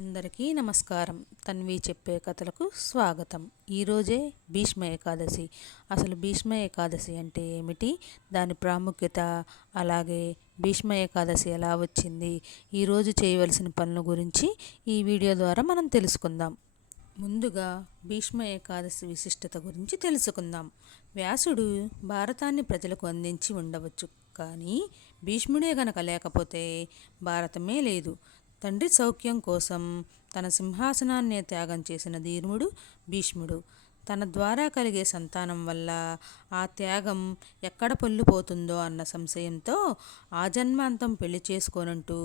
అందరికీ నమస్కారం. తన్వి చెప్పే కథలకు స్వాగతం. ఈరోజే భీష్మ ఏకాదశి. అసలు భీష్మ ఏకాదశి అంటే ఏమిటి, దాని ప్రాముఖ్యత, అలాగే భీష్మ ఏకాదశి ఎలా వచ్చింది, ఈరోజు చేయవలసిన పనుల గురించి ఈ వీడియో ద్వారా మనం తెలుసుకుందాం. ముందుగా భీష్మ ఏకాదశి విశిష్టత గురించి తెలుసుకుందాం. వ్యాసుడు భారతాన్ని ప్రజలకు అందించి ఉండవచ్చు, కానీ భీష్ముడే గనక లేకపోతే భారతమే లేదు. తండ్రి సౌఖ్యం కోసం తన సింహాసనాన్నే త్యాగం చేసిన ధీరుడు భీష్ముడు. తన ద్వారా కలిగే సంతానం వల్ల ఆ త్యాగం ఎక్కడ పొల్లిపోతుందో అన్న సంశయంతో ఆజన్మాంతం పెళ్లి చేసుకోనంటూ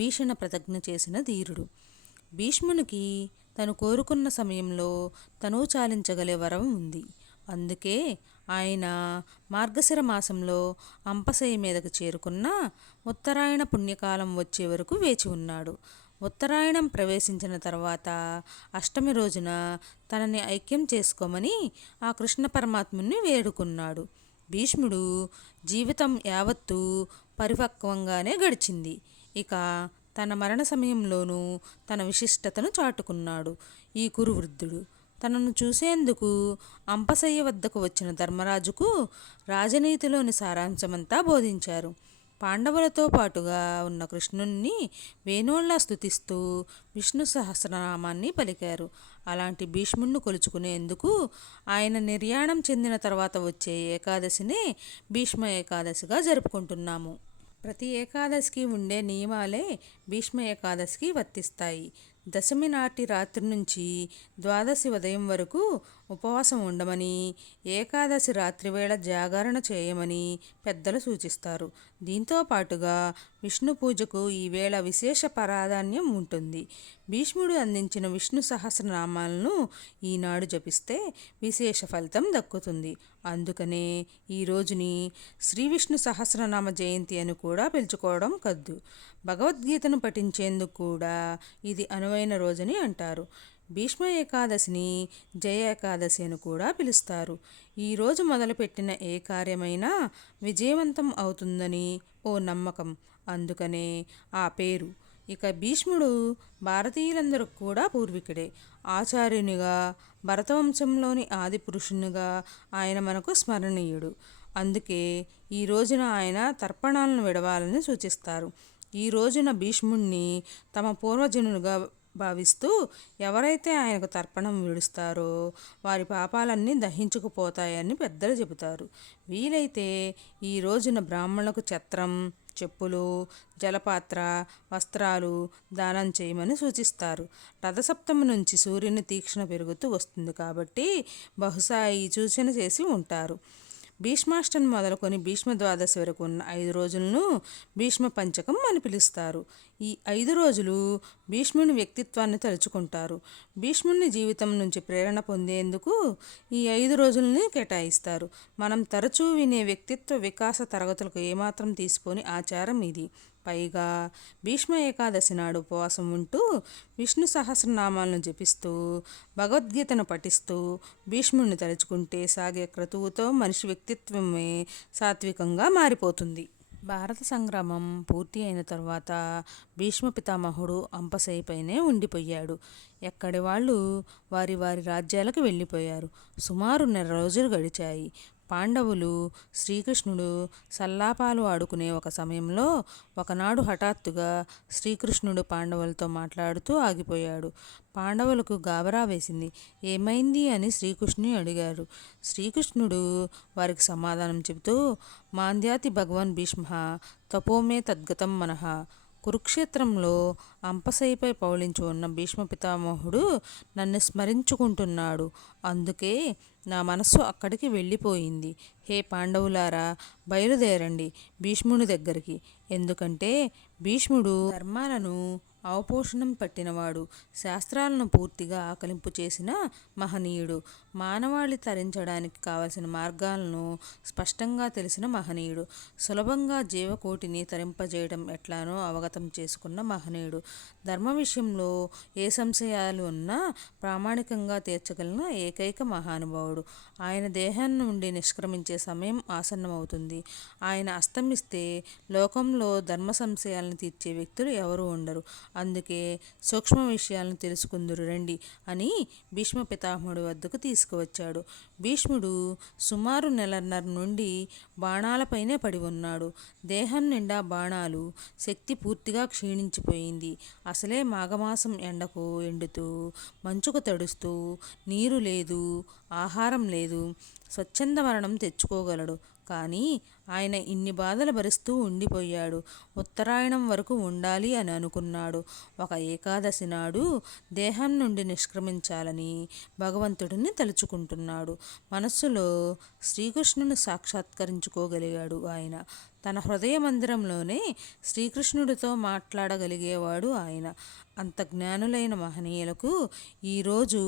భీషణ ప్రతిజ్ఞ చేసిన ధీరుడు. భీష్మునికి తను కోరుకున్న సమయంలో తను చాలించగలే వరం ఉంది. అందుకే ఆయన మార్గశిర మాసంలో అంపశయ్య మీదకు చేరుకున్న ఉత్తరాయణ పుణ్యకాలం వచ్చే వరకు వేచి ఉన్నాడు. ఉత్తరాయణం ప్రవేశించిన తర్వాత అష్టమి రోజున తనని ఐక్యం చేసుకోమని ఆ కృష్ణ పరమాత్ముని వేడుకున్నాడు. భీష్ముడు జీవితం యావత్తూ పరిపక్వంగానే గడిచింది. ఇక తన మరణ సమయంలోనూ తన విశిష్టతను చాటుకున్నాడు ఈ కురువృద్ధుడు. తనను చూసేందుకు అంపశయ్య వద్దకు వచ్చిన ధర్మరాజుకు రాజనీతిలోని సారాంశమంతా బోధించారు. పాండవులతో పాటుగా ఉన్న కృష్ణుణ్ణి వేణోళ్లా స్తుతిస్తూ విష్ణు సహస్రనామాన్ని పలికారు. అలాంటి భీష్ముణ్ణి కొలుచుకునేందుకు ఆయన నిర్యాణం చెందిన తర్వాత వచ్చే ఏకాదశినే భీష్మ ఏకాదశిగా జరుపుకుంటున్నాము. ప్రతి ఏకాదశికి ఉండే నియమాలే భీష్మ ఏకాదశికి వర్తిస్తాయి. దశమి నాటి రాత్రి నుంచి ద్వాదశి ఉదయం వరకు ఉపవాసం ఉండమని, ఏకాదశి రాత్రివేళ జాగరణ చేయమని పెద్దలు సూచిస్తారు. దీంతో పాటుగా విష్ణు పూజకు ఈ వేళ విశేష ప్రాధాన్యం ఉంటుంది. భీష్ముడు అందించిన విష్ణు సహస్రనామాలను ఈనాడు జపిస్తే విశేష ఫలితం దక్కుతుంది. అందుకనే ఈ రోజుని శ్రీ విష్ణు సహస్రనామ జయంతి అని కూడా పిలుచుకోవడం కద్దు. భగవద్గీతను పఠించేందుకు కూడా ఇది అనువైన రోజని అంటారు. భీష్మ ఏకాదశిని జయ ఏకాదశి అని కూడా పిలుస్తారు. ఈరోజు మొదలుపెట్టిన ఏ కార్యమైనా విజయవంతం అవుతుందని ఓ నమ్మకం, అందుకనే ఆ పేరు. ఇక భీష్ముడు భారతీయులందరికీ కూడా పూర్వీకుడే. ఆచార్యునిగా, భరతవంశంలోని ఆది పురుషునిగా ఆయన మనకు స్మరణీయుడు. అందుకే ఈ రోజున ఆయన తర్పణాలను విడవాలని సూచిస్తారు. ఈ రోజున భీష్ముణ్ణి తమ పూర్వజనులుగా భావిస్తూ ఎవరైతే ఆయనకు తర్పణం విడుస్తారో వారి పాపాలన్నీ దహించుకుపోతాయని పెద్దలు చెబుతారు. వీలైతే ఈ రోజున బ్రాహ్మణులకు ఛత్రం, చెప్పులు, జలపాత్ర, వస్త్రాలు దానం చేయమని సూచిస్తారు. రథసప్తమి నుంచి సూర్యుని తీక్షణ పెరుగుతూ వస్తుంది కాబట్టి బహుశా ఈ సూచన చేసి ఉంటారు. భీష్మాష్టమి మొదలుకొని భీష్మ ద్వాదశి వరకు ఉన్న 5 రోజులను భీష్మ పంచకం అని పిలుస్తారు. ఈ 5 రోజులు భీష్ముని వ్యక్తిత్వాన్ని తలుచుకుంటారు. భీష్ముని జీవితం నుంచి ప్రేరణ పొందేందుకు ఈ 5 రోజులని కేటాయిస్తారు. మనం తరచూ వినే వ్యక్తిత్వ వికాస తరగతులకు ఏమాత్రం తీసిపోని ఆచారం ఇది. పైగా భీష్మ ఏకాదశి నాడు ఉపవాసం ఉంటూ విష్ణు సహస్రనామాలను జపిస్తూ భగవద్గీతను పఠిస్తూ భీష్ముడిని తలుచుకుంటే సాగే క్రతువుతో మనిషి వ్యక్తిత్వమే సాత్వికంగా మారిపోతుంది. భారత సంగ్రామం పూర్తి అయిన తర్వాత భీష్మ పితామహుడు అంపశయ్యపైనే ఉండిపోయాడు. ఎక్కడి వాళ్ళు వారి వారి రాజ్యాలకు వెళ్ళిపోయారు. సుమారు 1 రోజులు గడిచాయి. పాండవులు, శ్రీకృష్ణుడు సల్లాపాలు ఆడుకునే ఒక సమయంలో ఒకనాడు హఠాత్తుగా శ్రీకృష్ణుడు పాండవులతో మాట్లాడుతూ ఆగిపోయాడు. పాండవులకు గాబరా వేసింది. ఏమైంది అని శ్రీకృష్ణుని అడిగారు. శ్రీకృష్ణుడు వారికి సమాధానం చెబుతూ, మాంద్యాతి భగవాన్ భీష్మ తపోమే తద్గతం మనః. కురుక్షేత్రంలో అంపశయ్యపై పౌళించి ఉన్న భీష్మ పితామహుడు నన్ను స్మరించుకుంటున్నాడు. అందుకే నా మనస్సు అక్కడికి వెళ్ళిపోయింది. హే పాండవులారా, బయలుదేరండి భీష్ముని దగ్గరికి. ఎందుకంటే భీష్ముడు ధర్మాలను అవపోషణం పట్టినవాడు, శాస్త్రాలను పూర్తిగా ఆకలింపు చేసిన మహనీయుడు, మానవాళి తరించడానికి కావలసిన మార్గాలను స్పష్టంగా తెలిసిన మహనీయుడు, సులభంగా జీవకోటిని తరింపజేయడం ఎట్లానో అవగతం చేసుకున్న మహనీయుడు, ధర్మ విషయంలో ఏ సంశయాలు ఉన్నా ప్రామాణికంగా తీర్చగలిగిన ఏకైక మహానుభావుడు. ఆయన దేహం నుండి నిష్క్రమించే సమయం ఆసన్నమవుతుంది. ఆయన అస్తమిస్తే లోకంలో ధర్మ సంశయాలను తీర్చే వ్యక్తులు ఎవరూ ఉండరు. అందుకే సూక్ష్మ విషయాలను తెలుసుకుందురు రండి అని భీష్మ పితామహుడి వద్దకు తీసుకువచ్చాడు. భీష్ముడు సుమారు నెలన్నర నుండి బాణాలపైనే పడి ఉన్నాడు. దేహం నిండా బాణాలు, శక్తి పూర్తిగా క్షీణించిపోయింది. అసలే మాఘమాసం ఎండకు ఎండుతూ మంచుకు తడుస్తూ నీరు లేదు, ఆహారం లేదు, స్వచ్ఛంద మరణం తెచ్చుకోగలడు. కానీ ఆయన ఇన్ని బాధలు భరిస్తూ ఉండిపోయాడు. ఉత్తరాయణం వరకు ఉండాలి అని అనుకున్నాడు. ఒక ఏకాదశి నాడు దేహం నుండి నిష్క్రమించాలని భగవంతుడిని తలుచుకుంటున్నాడు. మనస్సులో శ్రీకృష్ణుని సాక్షాత్కరించుకోగలిగాడు. ఆయన తన హృదయ మందిరంలోనే శ్రీకృష్ణుడితో మాట్లాడగలిగేవాడు ఆయన. అంత జ్ఞానులైన మహనీయులకు ఈరోజు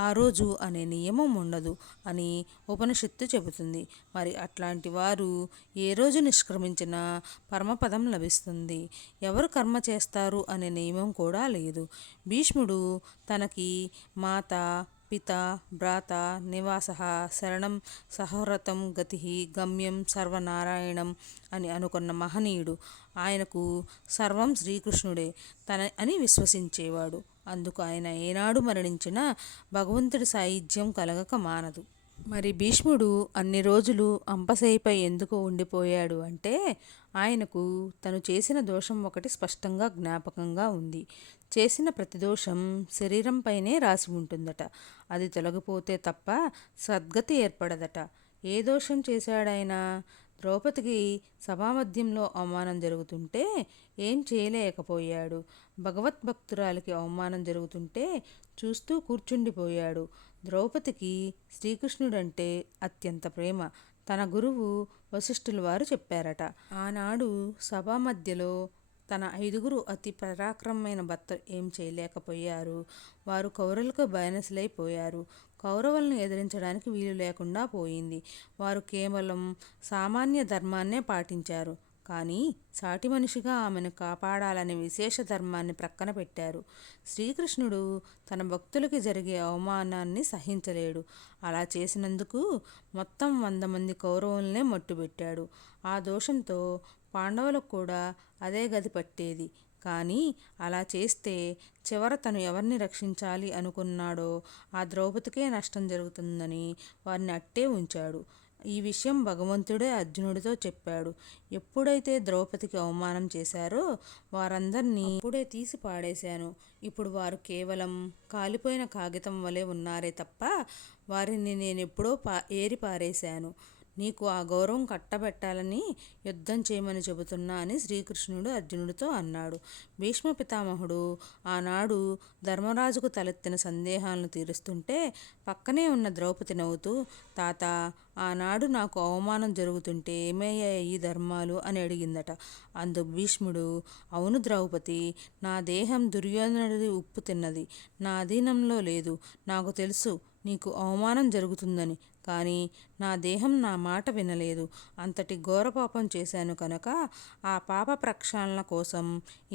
ఆ రోజు అనే నియమం ఉండదు అని ఉపనిషత్తు చెబుతుంది. మరి అట్లాంటి వారు ఏ రోజు నిష్క్రమించినా పరమపదం లభిస్తుంది. ఎవరు కర్మ చేస్తారు అనే నియమం కూడా లేదు. భీష్ముడు తనకి మాత, పిత, భ్రాత, నివాస, శరణం, సహవ్రతం, గతి, గమ్యం, సర్వనారాయణం అని అనుకున్న మహనీయుడు. ఆయనకు సర్వం శ్రీకృష్ణుడే అని విశ్వసించేవాడు. అందుకు ఆయన ఏనాడు మరణించినా భగవంతుడి సాయుధ్యం కలగక మానదు. మరి భీష్ముడు అన్ని రోజులు అంపశయ్యపై ఎందుకు ఉండిపోయాడు అంటే ఆయనకు తను చేసిన దోషం ఒకటి స్పష్టంగా జ్ఞాపకంగా ఉంది. చేసిన ప్రతి దోషం శరీరంపైనే రాసి ఉంటుందట. అది తొలగిపోతే తప్ప సద్గతి ఏర్పడదట. ఏ దోషం చేశాడైనా? ద్రౌపదికి సభామధ్యంలో అవమానం జరుగుతుంటే ఏం చేయలేకపోయాడు. భగవద్భక్తురాలికి అవమానం జరుగుతుంటే చూస్తూ కూర్చుండిపోయాడు. ద్రౌపదికి శ్రీకృష్ణుడంటే అత్యంత ప్రేమ. తన గురువు వశిష్ఠుల వారు చెప్పారట. ఆనాడు సభా మధ్యలో తన 5గురు అతి పరాక్రమమైన భర్త ఏం చేయలేకపోయారు. వారు కౌరవులకు బానిసలైపోయారు. కౌరవులను ఎదిరించడానికి వీలు లేకుండా పోయింది. వారు కేవలం సామాన్య ధర్మాన్నే పాటించారు. కానీ సాటి మనిషిగా ఆమెను కాపాడాలనే విశేష ధర్మాన్ని ప్రక్కన పెట్టారు. శ్రీకృష్ణుడు తన భక్తులకి జరిగే అవమానాన్ని సహించలేడు. అలా చేసినందుకు మొత్తం 100 మంది కౌరవులనే మట్టుబెట్టాడు. ఆ దోషంతో పాండవులకు కూడా అదే గతి పట్టేది. కానీ అలా చేస్తే చివర తను ఎవరిని రక్షించాలి అనుకున్నాడో ఆ ద్రౌపదికే నష్టం జరుగుతుందని వారిని అట్టే ఉంచాడు. ఈ విషయం భగవంతుడే అర్జునుడితో చెప్పాడు. ఎప్పుడైతే ద్రౌపదికి అవమానం చేశారో వారందరినీ అప్పుడే తీసి పాడేశాను. ఇప్పుడు వారు కేవలం కాలిపోయిన కాగితం వలె ఉన్నారే తప్ప వారిని నేనెప్పుడో ఏరి పారేశాను. నీకు ఆ గౌరవం కట్టబెట్టాలని యుద్ధం చేయమని చెబుతున్నా అని శ్రీకృష్ణుడు అర్జునుడితో అన్నాడు. భీష్మ పితామహుడు ఆనాడు ధర్మరాజుకు తలెత్తిన సందేహాలను తీరుస్తుంటే పక్కనే ఉన్న ద్రౌపది నవ్వుతూ, తాత, ఆనాడు నాకు అవమానం జరుగుతుంటే ఏమయ్యాయి ఈ ధర్మాలు అని అడిగిందట. అందుకు భీష్ముడు, అవును ద్రౌపది, నా దేహం దుర్యోధనుడి ఉప్పు తిన్నది. నా అధీనంలో లేదు. నాకు తెలుసు నీకు అవమానం జరుగుతుందని. కానీ నా దేహం నా మాట వినలేదు. అంతటి ఘోరపాపం చేశాను కనుక ఆ పాప ప్రక్షాళన కోసం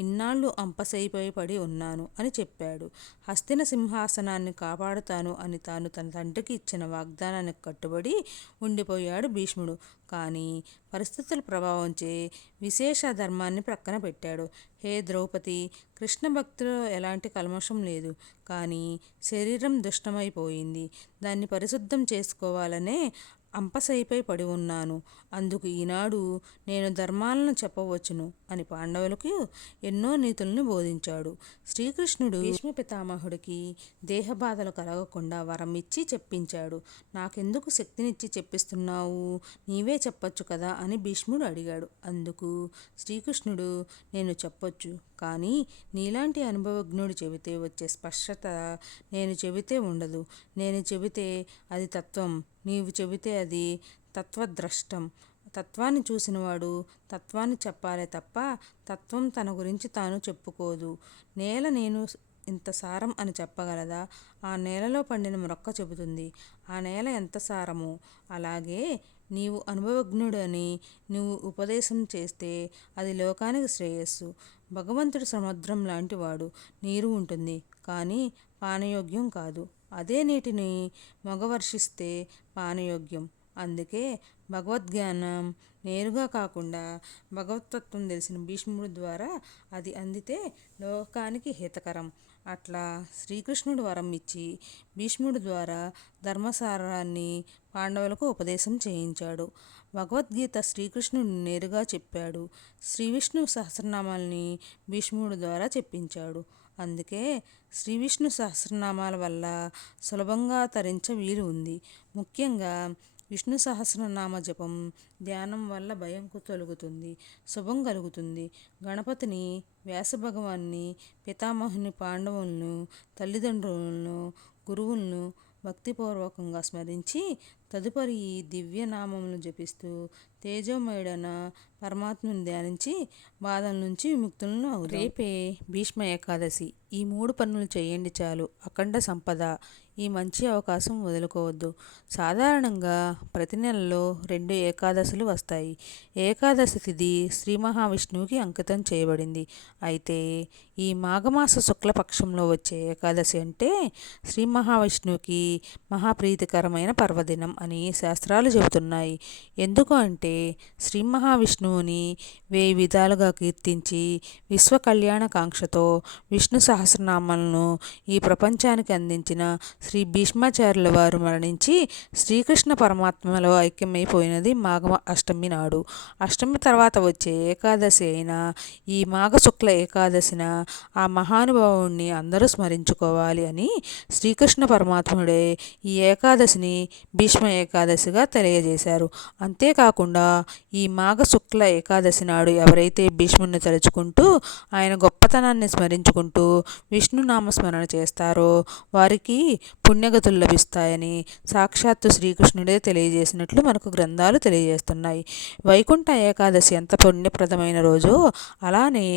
ఇన్నాళ్ళు అంపశయ్యపై పడి ఉన్నాను అని చెప్పాడు. హస్తిన సింహాసనాన్ని కాపాడుతాను అని తాను తన తండ్రికి ఇచ్చిన వాగ్దానానికి కట్టుబడి ఉండిపోయాడు భీష్ముడు. కానీ పరిస్థితుల ప్రభావంచే విశేష ధర్మాన్ని ప్రక్కన పెట్టాడు. హే ద్రౌపది, కృష్ణ భక్తిలో ఎలాంటి కల్మషం లేదు. కానీ శరీరం దుష్టమైపోయింది. దాన్ని పరిశుద్ధం చేసుకోవాలనే అంపశయ్యపై పడి ఉన్నాను. అందుకు ఈనాడు నేను ధర్మాలను చెప్పవచ్చును అని పాండవులకు ఎన్నో నీతులను బోధించాడు. శ్రీకృష్ణుడు భీష్మ పితామహుడికి దేహబాధలు కలగకుండా వరం ఇచ్చి చెప్పించాడు. నాకెందుకు శక్తినిచ్చి చెప్పిస్తున్నావు? నీవే చెప్పొచ్చు కదా అని భీష్ముడు అడిగాడు. అందుకు శ్రీకృష్ణుడు, నేను చెప్పొచ్చు, కానీ నీలాంటి అనుభవజ్ఞుడు చెబితే వచ్చే స్పష్టత నేను చెబితే ఉండదు. నేను చెబితే అది తత్వం, నీవు చెబితే అది తత్వద్రష్టం. తత్వాన్ని చూసినవాడు తత్వాన్ని చెప్పాలే తప్ప తత్వం తన గురించి తాను చెప్పుకోదు. నేల నేను ఇంత సారం అని చెప్పగలదా? ఆ నేలలో పండిన మొక్క చెబుతుంది ఆ నేల ఎంత సారమో. అలాగే నీవు అనుభవజ్ఞుడని నువ్వు ఉపదేశం చేస్తే అది లోకానికి శ్రేయస్సు. భగవంతుడు సముద్రం లాంటివాడు. నీరు ఉంటుంది కానీ పానయోగ్యం కాదు. అదే నీటిని మొగవర్షిస్తే పానయోగ్యం. అందుకే భగవద్జ్ఞానం నేరుగా కాకుండా భగవతత్వం తెలిసిన భీష్ముడి ద్వారా అది అందితే లోకానికి హితకరం. అట్లా శ్రీకృష్ణుడు వరం ఇచ్చి భీష్ముడి ద్వారా ధర్మసారాన్ని పాండవులకు ఉపదేశం చేయించాడు. భగవద్గీత శ్రీకృష్ణుడు నేరుగా చెప్పాడు. శ్రీ విష్ణు సహస్రనామాల్ని భీష్ముడి ద్వారా చెప్పించాడు. అందుకే శ్రీ విష్ణు సహస్రనామాల వల్ల సులభంగా తరించ వీలు ఉంది. ముఖ్యంగా విష్ణు సహస్రనామ జపం ధ్యానం వల్ల భయం తొలగుతుంది, శుభం కలుగుతుంది. గణపతిని, వ్యాసభగవాన్ని, పితామహుని, పాండవులను, తల్లిదండ్రులను, గురువులను భక్తిపూర్వకంగా స్మరించి తదుపరి ఈ దివ్యనామములను జపిస్తూ తేజోమయుడైన పరమాత్మను ధ్యానించి బాధల నుంచి విముక్తులను అవుదాం. రేపే భీష్మ ఏకాదశి. ఈ 3 పనులు చేయండి చాలు, అఖండ సంపద. ఈ మంచి అవకాశం వదులుకోవద్దు. సాధారణంగా ప్రతి నెలలో 2 ఏకాదశులు వస్తాయి. ఏకాదశి తిథి శ్రీ మహావిష్ణువుకి అంకితం చేయబడింది. అయితే ఈ మాఘమాస శుక్లపక్షంలో వచ్చే ఏకాదశి అంటే శ్రీ మహావిష్ణువుకి మహాప్రీతికరమైన పర్వదినం అని శాస్త్రాలు చెబుతున్నాయి. ఎందుకు అంటే శ్రీ మహావిష్ణువుని 1000 విధాలుగా కీర్తించి విశ్వ కళ్యాణ కాంక్షతో విష్ణు సహస్రనామాలను ఈ ప్రపంచానికి అందించిన శ్రీ భీష్మాచార్యుల వారు మరణించి శ్రీకృష్ణ పరమాత్మలో ఐక్యమైపోయినది మాఘ అష్టమి నాడు. అష్టమి తర్వాత వచ్చే ఏకాదశి అయిన ఈ మాఘ శుక్ల ఏకాదశిన ఆ మహానుభావుణ్ణి అందరూ స్మరించుకోవాలి అని శ్రీకృష్ణ పరమాత్ముడే ఈ ఏకాదశిని భీష్మ ఏకాదశిగా తెలియజేశారు. అంతేకాకుండా ఈ మాఘ శుక్ల ఏకాదశి నాడు ఎవరైతే భీష్ముడిని తలుచుకుంటూ ఆయన గొప్పతనాన్ని స్మరించుకుంటూ విష్ణునామస్మరణ చేస్తారో వారికి పుణ్యగతులు లభిస్తాయని సాక్షాత్తు శ్రీకృష్ణుడే తెలియజేసినట్లు మనకు గ్రంథాలు తెలియజేస్తున్నాయి. వైకుంఠ ఏకాదశి ఎంత పుణ్యప్రదమైన రోజో అలానే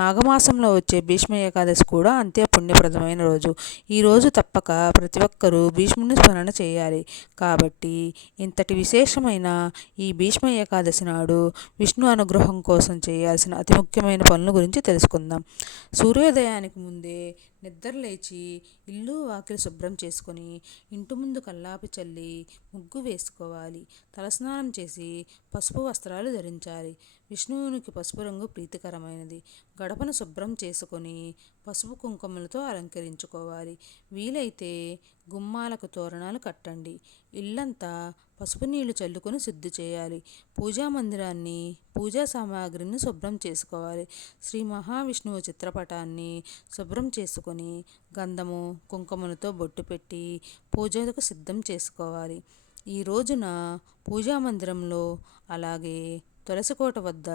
మాఘమాసంలో వచ్చే భీష్మ ఏకాదశి కూడా అంతే పుణ్యప్రదమైన రోజు. ఈ రోజు తప్పక ప్రతి ఒక్కరూ భీష్ముని స్మరణ చేయాలి. కాబట్టి ఇంతటి విశేషమైన ఈ భీష్మ ఏకాదశి నాడు విష్ణు అనుగ్రహం కోసం చేయాల్సిన అతి ముఖ్యమైన పనుల గురించి తెలుసుకుందాం. సూర్యోదయానికి ముందే నిద్ర లేచి ఇల్లు వాకిలి శుభ్రం చేసుకొని ఇంటి ముందు కల్లాపి చల్లి ముగ్గు వేసుకోవాలి. తలస్నానం చేసి పసుపు వస్త్రాలు ధరించాలి. విష్ణువునికి పసుపు రంగు ప్రీతికరమైనది. గడపను శుభ్రం చేసుకొని పసుపు కుంకుమలతో అలంకరించుకోవాలి. వీలైతే గుమ్మాలకు తోరణాలు కట్టండి. ఇల్లంతా పసుపు నీళ్లు చల్లుకొని శుద్ధి చేయాలి. పూజా మందిరాన్ని, పూజా సామాగ్రిని శుభ్రం చేసుకోవాలి. శ్రీ మహావిష్ణువు చిత్రపటాన్ని శుభ్రం చేసుకొని గంధము, కుంకుమలతో బొట్టు పెట్టి పూజలకు సిద్ధం చేసుకోవాలి. ఈ రోజున పూజా మందిరంలో అలాగే తులసికోట వద్ద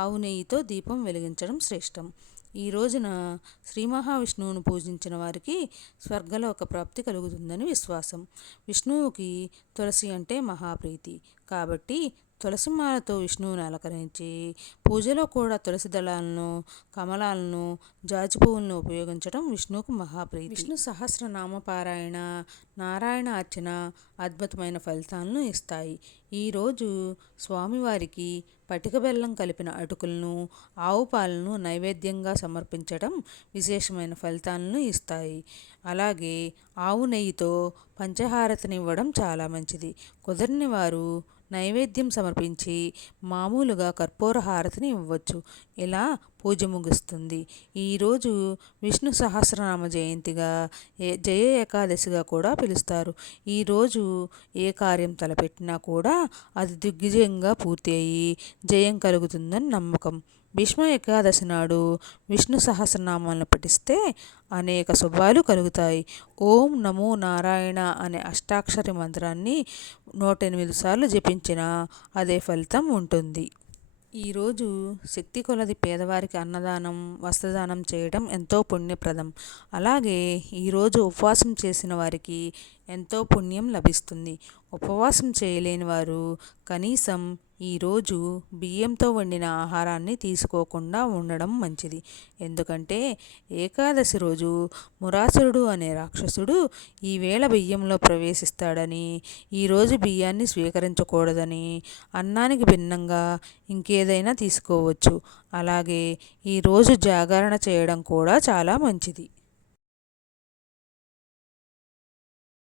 ఆవు నెయ్యితో దీపం వెలిగించడం శ్రేష్టం. ఈ రోజున శ్రీ మహావిష్ణువును పూజించిన వారికి స్వర్గలోక ప్రాప్తి కలుగుతుందని విశ్వాసం. విష్ణువుకి తులసి అంటే మహాప్రీతి కాబట్టి తులసిమాలతో విష్ణువుని అలంకరించి పూజలో కూడా తులసి దళాలను, కమలాలను, జాజి పువ్వులను ఉపయోగించడం విష్ణువుకు మహాప్రీతి. విష్ణు సహస్రనామ పారాయణ, నారాయణ అర్చన అద్భుతమైన ఫలితాలను ఇస్తాయి. ఈరోజు స్వామివారికి పటిక బెల్లం కలిపిన అటుకులను, ఆవు పాలను నైవేద్యంగా సమర్పించడం విశేషమైన ఫలితాలను ఇస్తాయి. అలాగే ఆవు నెయ్యితో పంచహారతిని ఇవ్వడం చాలా మంచిది. కుదరని వారు నైవేద్యం సమర్పించి మామూలుగా కర్పూర హారతిని ఇవ్వచ్చు. ఇలా పూజ ముగుస్తుంది. ఈరోజు విష్ణు సహస్రనామ జయంతిగా జయ ఏకాదశిగా కూడా పిలుస్తారు. ఈరోజు ఏ కార్యం తలపెట్టినా కూడా అది దిగ్విజయంగా పూర్తి అయ్యి జయం కలుగుతుందని నమ్మకం. భీష్మ ఏకాదశి నాడు విష్ణు సహస్రనామాలను పఠిస్తే అనేక శుభాలు కలుగుతాయి. ఓం నమో నారాయణ అనే అష్టాక్షరి మంత్రాన్ని 108 సార్లు జపించినా అదే ఫలితం ఉంటుంది. ఈరోజు శక్తి కొలది పేదవారికి అన్నదానం, వస్త్రదానం చేయడం ఎంతో పుణ్యప్రదం. అలాగే ఈరోజు ఉపవాసం చేసిన వారికి ఎంతో పుణ్యం లభిస్తుంది. ఉపవాసం చేయలేని వారు కనీసం ఈరోజు బియ్యంతో వండిన ఆహారాన్ని తీసుకోకుండా ఉండడం మంచిది. ఎందుకంటే ఏకాదశి రోజు మురాసురుడు అనే రాక్షసుడు ఈవేళ బియ్యంలో ప్రవేశిస్తాడని, ఈరోజు బియ్యాన్ని స్వీకరించకూడదని, అన్నానికి భిన్నంగా ఇంకేదైనా తీసుకోవచ్చు. అలాగే ఈరోజు జాగరణ చేయడం కూడా చాలా మంచిది.